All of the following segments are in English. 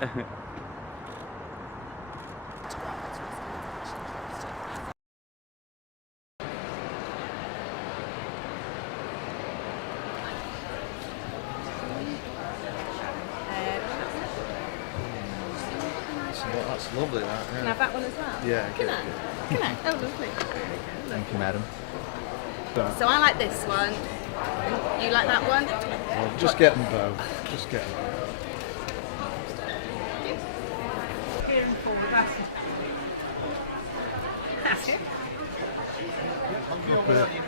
That's lovely, that. Yeah. Can I have that one as well? Yeah. Can I? Can I? Oh, lovely. Thank you, madam. So I like this one. You like that one? Well, just get them both. Just get them both.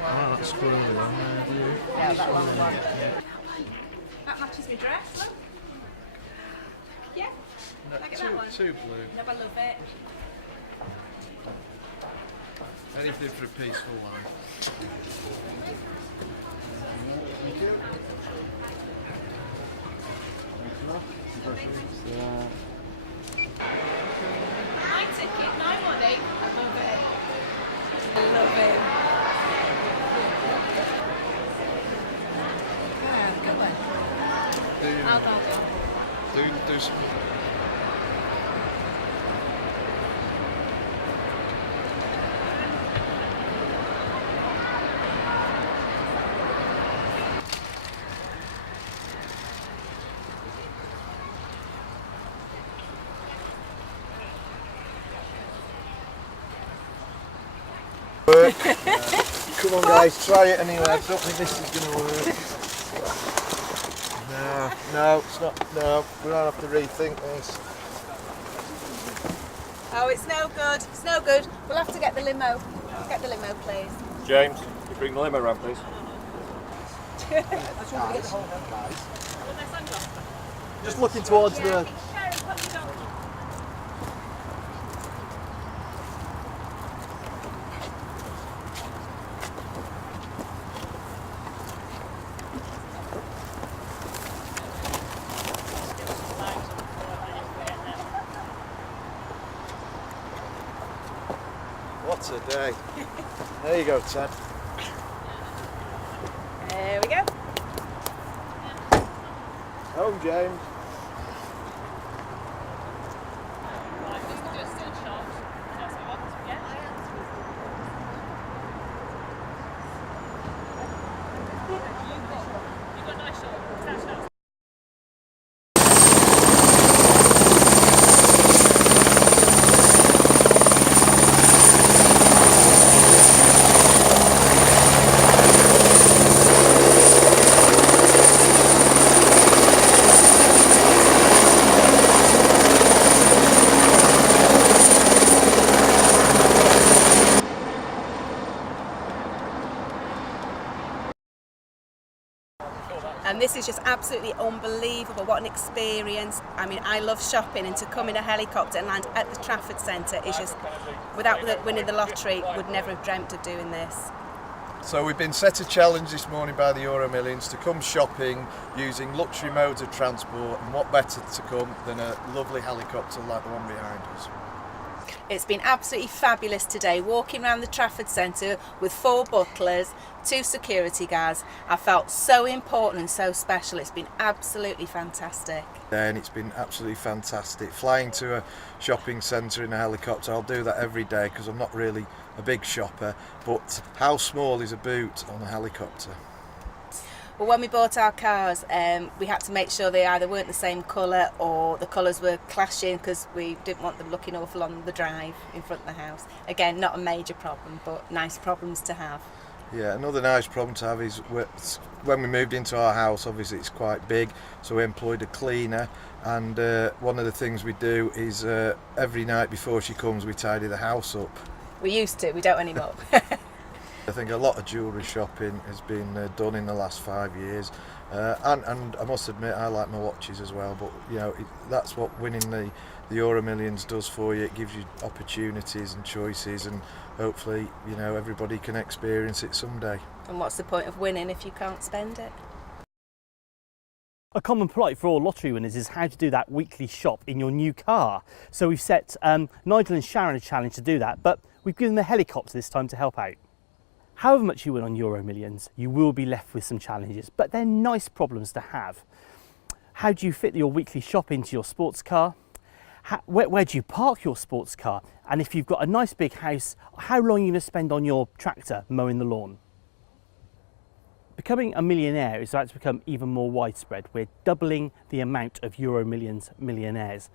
Oh, that's squirrely on there, do you? Yeah, that long one. That matches my dress, look. Yeah. No, Look at that one. too blue. No, I love it. Anything for a peaceful life. Thank you. My ticket, no money. I love it. I love it. Yeah, good one. I'll go. Do some. Work. Come on, guys, try it anyway. I don't think this is going to work. No, it's not. No, we don't have to rethink this. Oh, it's no good. It's no good. We'll have to get the limo. Get the limo, please. James, you bring the limo around, please. Just looking towards the. What a day. There you go, Ted. There we go. Home, James. And this is just absolutely unbelievable. What an experience. I mean, I love shopping, and to come in a helicopter and land at the Trafford Center is just, without winning the lottery, would never have dreamt of doing this. So we've been set a challenge this morning by the Euro Millions to come shopping using luxury modes of transport, and what better to come than a lovely helicopter like the one behind us. It's been absolutely fabulous today, walking around the Trafford Centre with 4 butlers, 2 security guards. I felt so important and so special. It's been absolutely fantastic. And it's been absolutely fantastic. Flying to a shopping centre in a helicopter, I'll do that every day because I'm not really a big shopper, but how small is a boot on a helicopter? Well, when we bought our cars, we had to make sure they either weren't the same colour or the colours were clashing, because we didn't want them looking awful on the drive in front of the house. Again, not a major problem, but nice problems to have. Yeah, another nice problem to have is when we moved into our house, obviously it's quite big, so we employed a cleaner, and one of the things we do is every night before she comes we tidy the house up. We used to, we don't anymore. I think a lot of jewellery shopping has been done in the last 5 years, and I must admit I like my watches as well, but you know that's what winning the Euro Millions does for you. It gives you opportunities and choices, and hopefully you know everybody can experience it someday. And what's the point of winning if you can't spend it? A common plight for all lottery winners is how to do that weekly shop in your new car. So we've set Nigel and Sharon a challenge to do that, but we've given them a helicopter this time to help out. However much you win on Euro Millions, you will be left with some challenges, but they're nice problems to have. How do you fit your weekly shop into your sports car? Where do you park your sports car? And if you've got a nice big house, how long are you going to spend on your tractor mowing the lawn? Becoming a millionaire is about to become even more widespread. We're doubling the amount of Euro Millions millionaires.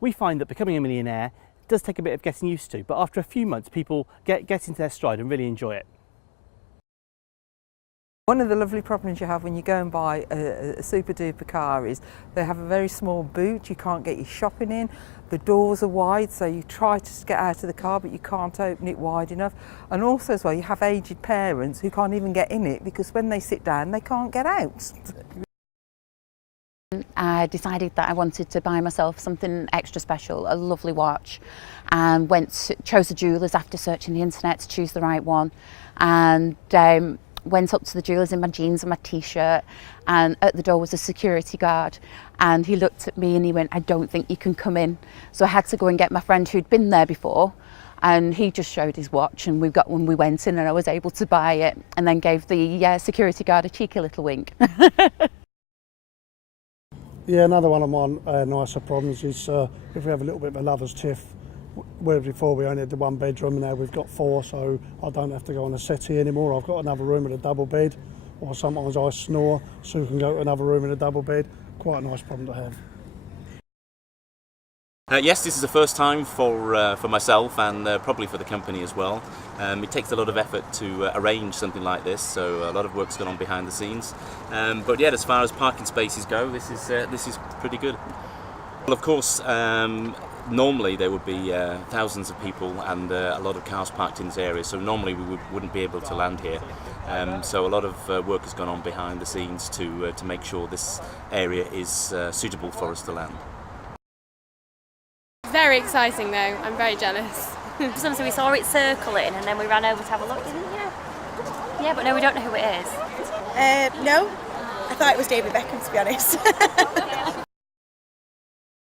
We find that becoming a millionaire does take a bit of getting used to, but after a few months people get into their stride and really enjoy it. One of the lovely problems you have when you go and buy a super duper car is they have a very small boot, you can't get your shopping in, the doors are wide, so you try to get out of the car but you can't open it wide enough, and also as well you have aged parents who can't even get in it because when they sit down they can't get out. I decided that I wanted to buy myself something extra special, a lovely watch, and chose a jeweller's after searching the internet to choose the right one, and went up to the jeweller's in my jeans and my t-shirt, and at the door was a security guard, and he looked at me and he went, "I don't think you can come in." So I had to go and get my friend who'd been there before, and he just showed his watch, and we went in and I was able to buy it, and then gave the security guard a cheeky little wink. Yeah, another one of my nicer problems is if we have a little bit of a lover's tiff. Where before we only had the one bedroom, and now we've got 4, so I don't have to go on a settee anymore. I've got another room with a double bed, or sometimes I snore, so we can go to another room in a double bed. Quite a nice problem to have. Yes, this is the first time for myself and probably for the company as well. It takes a lot of effort to arrange something like this, so a lot of work's gone on behind the scenes. But yeah, as far as parking spaces go, this is pretty good. Well, of course, normally there would be thousands of people and a lot of cars parked in this area, so normally we wouldn't be able to land here. So a lot of work has gone on behind the scenes to make sure this area is suitable for us to land. Very exciting though, I'm very jealous. So we saw it circling and then we ran over to have a look, didn't you? Yeah, but no, we don't know who it is. No, I thought it was David Beckham, to be honest.